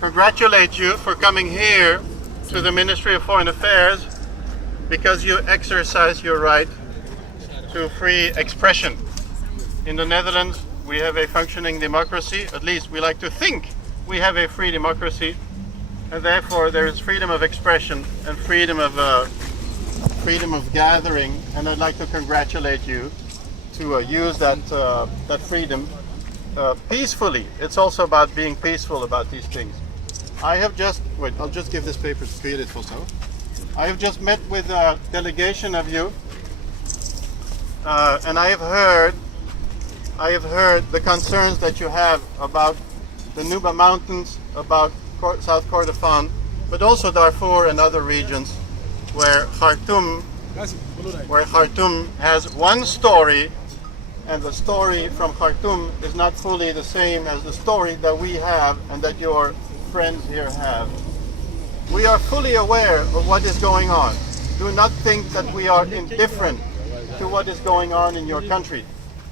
Congratulate you for coming here to the Ministry of Foreign Affairs because you exercise your right to free expression. In the Netherlands, we have a functioning democracy. At least we like to think we have a free democracy, and therefore there is freedom of expression and freedom of gathering. And I'd like to congratulate you to use that freedom peacefully. It's also about being peaceful about these things. I have just I'll just give this paper to create it for so. I have just met with a delegation of you, and I have heard the concerns that you have about the Nuba Mountains, about South Kordofan, but also Darfur and other regions where Khartoum has one story, and the story from Khartoum is not fully the same as the story that we have and that your friends here have. We are fully aware of what is going on. Do not think that we are indifferent to what is going on in your country.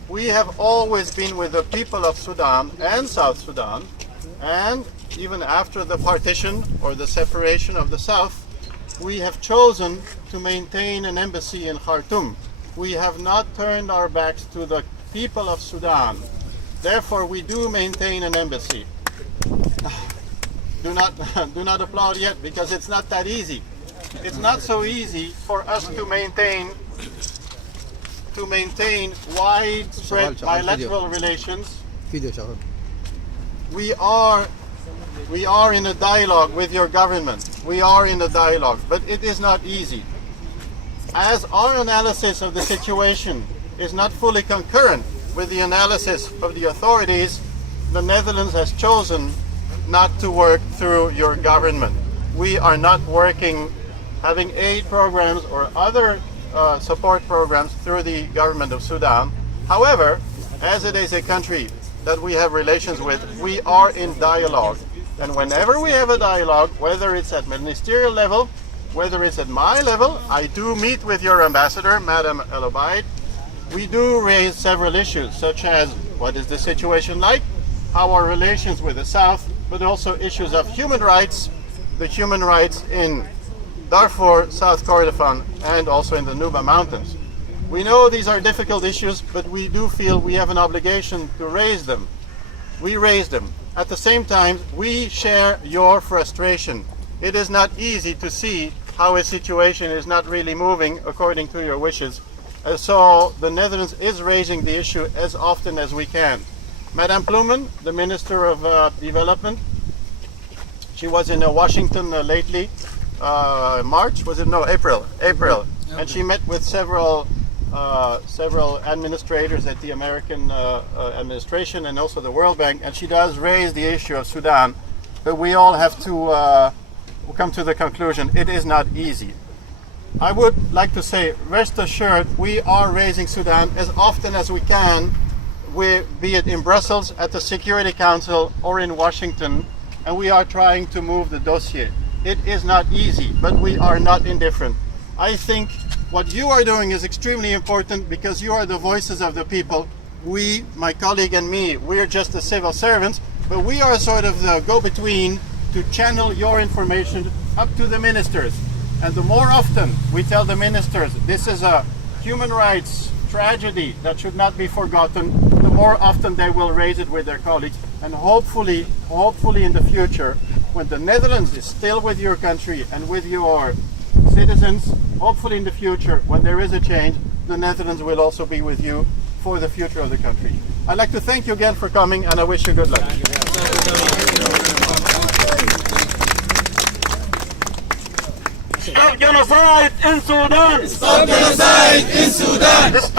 We have always been with the people of Sudan and South Sudan, and even after the partition or the separation of the South, we have chosen to maintain an embassy in Khartoum. We have not turned our backs to the people of Sudan. Therefore, we do maintain an embassy. Do not applaud yet, because it's not that easy. It's not so easy for us to maintain widespread bilateral relations. We are in a dialogue with your government. We are in a dialogue, but it is not easy. As our analysis of the situation is not fully concurrent with the analysis of the authorities, the Netherlands has chosen not to work through your government. We are not having aid programs or other support programs through the government of Sudan. However, as it is a country that we have relations with, we are in dialogue. And whenever we have a dialogue, whether it's at ministerial level, whether it's at my level, I do meet with your ambassador, Madam El Obaid. We do raise several issues, such as what is the situation like, how are relations with the South, but also issues of human rights, the human rights in Darfur, South Kordofan, and also in the Nuba Mountains. We know these are difficult issues, but we do feel we have an obligation to raise them. We raise them. At the same time, we share your frustration. It is not easy to see how a situation is not really moving according to your wishes. So the Netherlands is raising the issue as often as we can. Madame Ploumen, the Minister of Development, she was in Washington lately, March, was it? No, April. And she met with several administrators at the American administration and also the World Bank, and she does raise the issue of Sudan, but we all have to come to the conclusion it is not easy. I would like to say, rest assured, we are raising Sudan as often as we can, be it in Brussels, at the Security Council, or in Washington, and we are trying to move the dossier. It is not easy, but we are not indifferent. I think what you are doing is extremely important because you are the voices of the people. We, my colleague and me, we're just the civil servants, but we are sort of the go-between to channel your information up to the ministers. And the more often we tell the ministers this is a human rights tragedy that should not be forgotten, the more often they will raise it with their colleagues. And hopefully in the future, when the Netherlands is still with your country and with your citizens, hopefully in the future, when there is a change, the Netherlands will also be with you for the future of the country. I'd like to thank you again for coming, and I wish you good luck. Stop genocide in Sudan! Stop genocide in Sudan! Stop